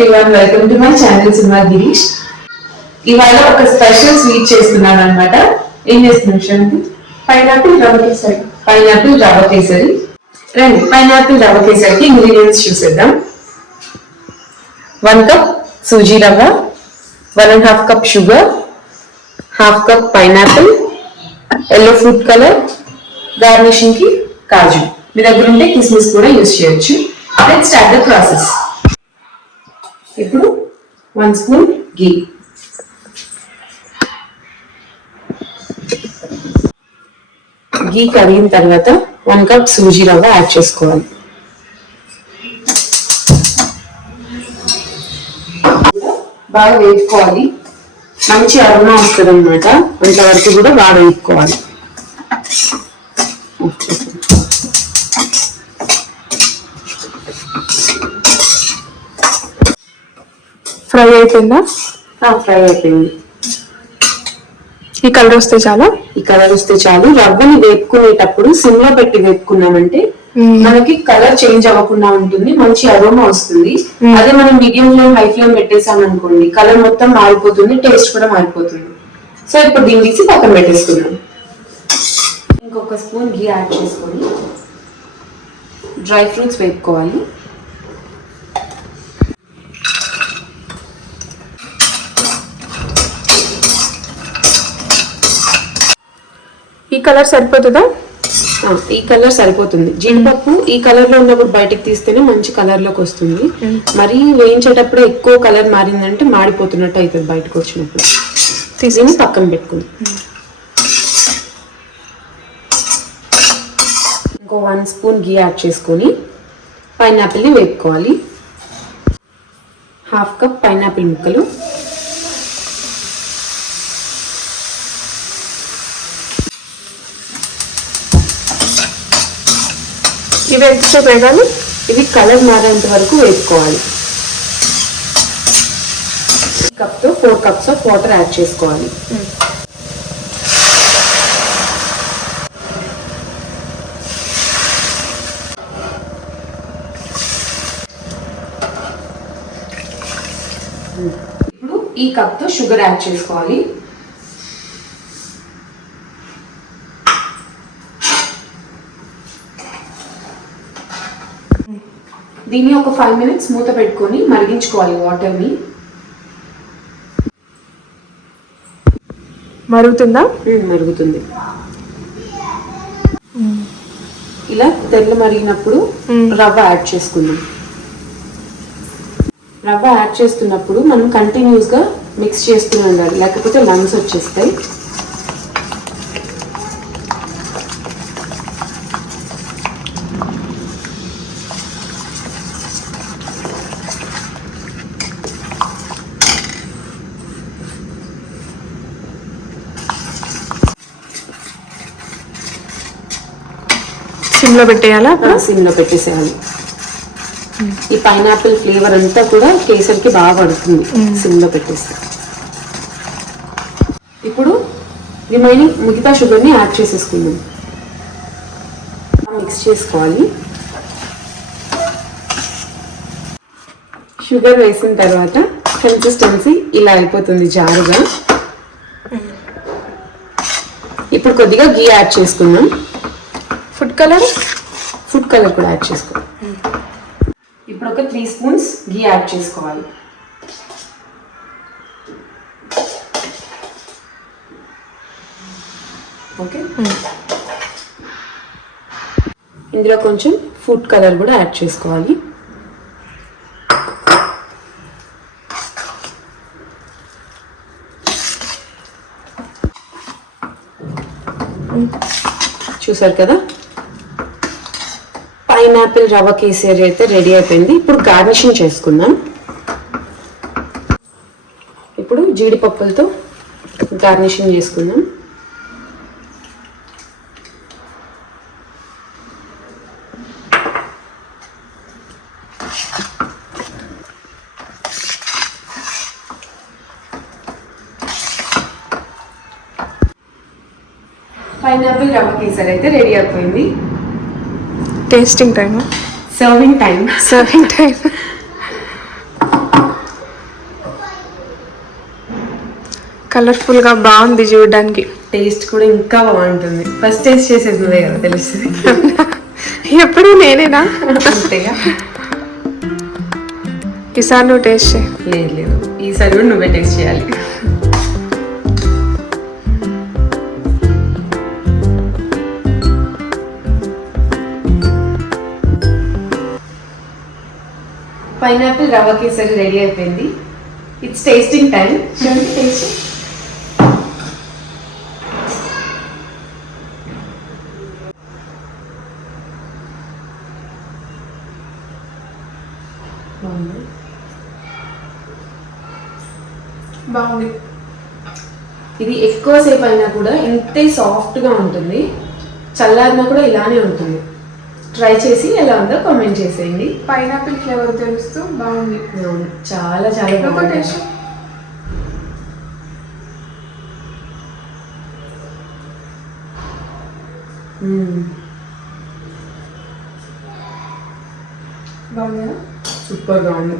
everyone, welcome to my channel Cinema Girish. ఇవాళ ఒక special sweet చేస్తున్నాను అన్నమాట. ఏం చేస్తున్నాను శాంతి? పైనాపిల్ రవ్వ కేసరి. రండి, పైనాపిల్ రవ్వ కేసరికి ఇంగ్రీడియంట్స్ చూసేద్దాం. 1 కప్ సూజీ రవ్వ, 1.5 cup sugar, 1/2 cup pineapple, yellow food colour, garnishing కి కాజు. మీ దగ్గర ఉంటే కిస్మిస్ కూడా యూజ్ చేయొచ్చు. Let's start the process. ఇప్పుడు 1 స్పూన్ ఘీ, ఘీ కరిగిన తర్వాత 1 కప్ సూజీ రవ్వ యాడ్ చేసుకోవాలి. బాగా వేపుకోవాలి, మంచి అరోమా వస్తుంది అనమాట. అంతవరకు కూడా బాగా వేపుకోవాలి. ఫ్రై అయిపోయిందా? ఫ్రై అయిపోయింది. ఈ కలర్ వస్తే చాలు. రవ్వని వేపుకునేటప్పుడు సిమ్ లో పెట్టి వేపుకున్నామంటే మనకి కలర్ చేంజ్ అవ్వకుండా ఉంటుంది, మంచి అరోమా వస్తుంది. అదే మనం మీడియం ఫ్లేమ్ హై ఫ్లేమ్ పెట్టేసాం అనుకోండి, కలర్ మొత్తం మారిపోతుంది, టేస్ట్ కూడా మారిపోతుంది. సో ఇప్పుడు దీన్ని తీసి పక్కన పెట్టేసుకున్నాం. ఇంకొక స్పూన్ ఘీ యాడ్ చేసుకొని డ్రై ఫ్రూట్స్ వేపుకోవాలి. ఈ కలర్ సరిపోతుందా? ఈ కలర్ సరిపోతుంది. జీడిపప్పు ఈ కలర్ లో ఉన్నప్పుడు బయటకు తీస్తేనే మంచి కలర్ లోకి వస్తుంది. మరి వేయించేటప్పుడు ఎక్కువ కలర్ మారిందంటే మాడిపోతున్నట్టు అవుతుంది బయటకు వచ్చినప్పుడు. తీసి పక్కన పెట్టుకుంది. ఇంకో 1 స్పూన్ ఘీ యాడ్ చేసుకొని పైనాపిల్ ని వేపుకోవాలి. 1/2 కప్ పైనాపిల్ ముక్కలు, ఇవి ఎంతసేపు వేయాలి? ఇవి కలర్ మారేంత వరకు వేసుకోవాలి. కప్తో 4 కప్స్ ఆఫ్ వాటర్ యాడ్ చేసుకోవాలి. ఇప్పుడు ఈ కప్తో షుగర్ యాడ్ చేసుకోవాలి. దీన్ని ఒక 5 మినిట్స్ మూత పెట్టుకొని మరిగించుకోవాలి వాటర్ని. మరుగుతుందా? మరుగుతుంది. ఇలా తెల్ల మరిగినప్పుడు రవ్వ యాడ్ చేసుకుందాం. రవ్వ యాడ్ చేస్తున్నప్పుడు మనం కంటిన్యూస్ గా మిక్స్ చేస్తూ ఉండాలి, లేకపోతే లంగ్స్ వచ్చేస్తాయి. సిమ్ లో పెట్టేయాలా? సిమ్ లో పెట్టేసేయాలి. ఈ పైనాపిల్ ఫ్లేవర్ అంతా కూడా కేసరికి బాగా పడుతుంది సిమ్ లో పెట్టేస్తే. ఇప్పుడు రిమైనింగ్ మిగతా షుగర్ ని యాడ్ చేసేసుకుందాం. మిక్స్ చేసుకోవాలి. షుగర్ వేసిన తర్వాత కన్సిస్టెన్సీ ఇలా అయిపోతుంది జారుగా. ఇప్పుడు కొద్దిగా ఘీ యాడ్ చేసుకుందాం. ఫుడ్ కలర్ కూడా యాడ్ చేసుకోవాలి. ఇప్పుడు ఒక 3 స్పూన్స్ ఘీ యాడ్ చేసుకోవాలి. ఓకే, ఇందులో కొంచెం ఫుడ్ కలర్ కూడా యాడ్ చేసుకోవాలి. చూసారు కదా, పైనాపిల్ రవ్వ కేసరి అయితే రెడీ అయిపోయింది. ఇప్పుడు గార్నిషింగ్ చేసుకుందాం. ఇప్పుడు జీడిపప్పులతో గార్నిషింగ్ చేసుకుందాం. పైనాపిల్ రవ్వ కేసరి అయితే రెడీ అయిపోయింది. Tasting time, serving time. Colourful గా బాగుంది చూడడానికి. టేస్ట్ కూడా ఇంకా బాగుంటుంది. ఫస్ట్ టేస్ట్ చేసేది నువ్వే కదా, తెలుస్తుంది. ఎప్పుడు నేనేనా? అంతేగా. ఈసారి నువ్వు టేస్ట్ చేయి. లేదు లేదు, ఈసారి కూడా నువ్వే టేస్ట్ చేయాలి. పైనాపిల్ రవ్వ కేసరి రెడీ అయిపోయింది. It's tasting time. చూడండి టేస్ట్. బాగుంది. ఇది ఎక్కువసేపు అయినా కూడా ఇంతే సాఫ్ట్గా ఉంటుంది. చల్లారినా కూడా ఇలానే ఉంటుంది. ట్రై చేసి ఎలా ఉందో కామెంట్ చేసేయండి. పైనాపిల్ ఫ్లేవర్ తెలుస్తూ బాగుంది. అవును, చాలా చాలా బాగుంది. టేస్ట్ బాగుందా? సూపర్గా ఉంది.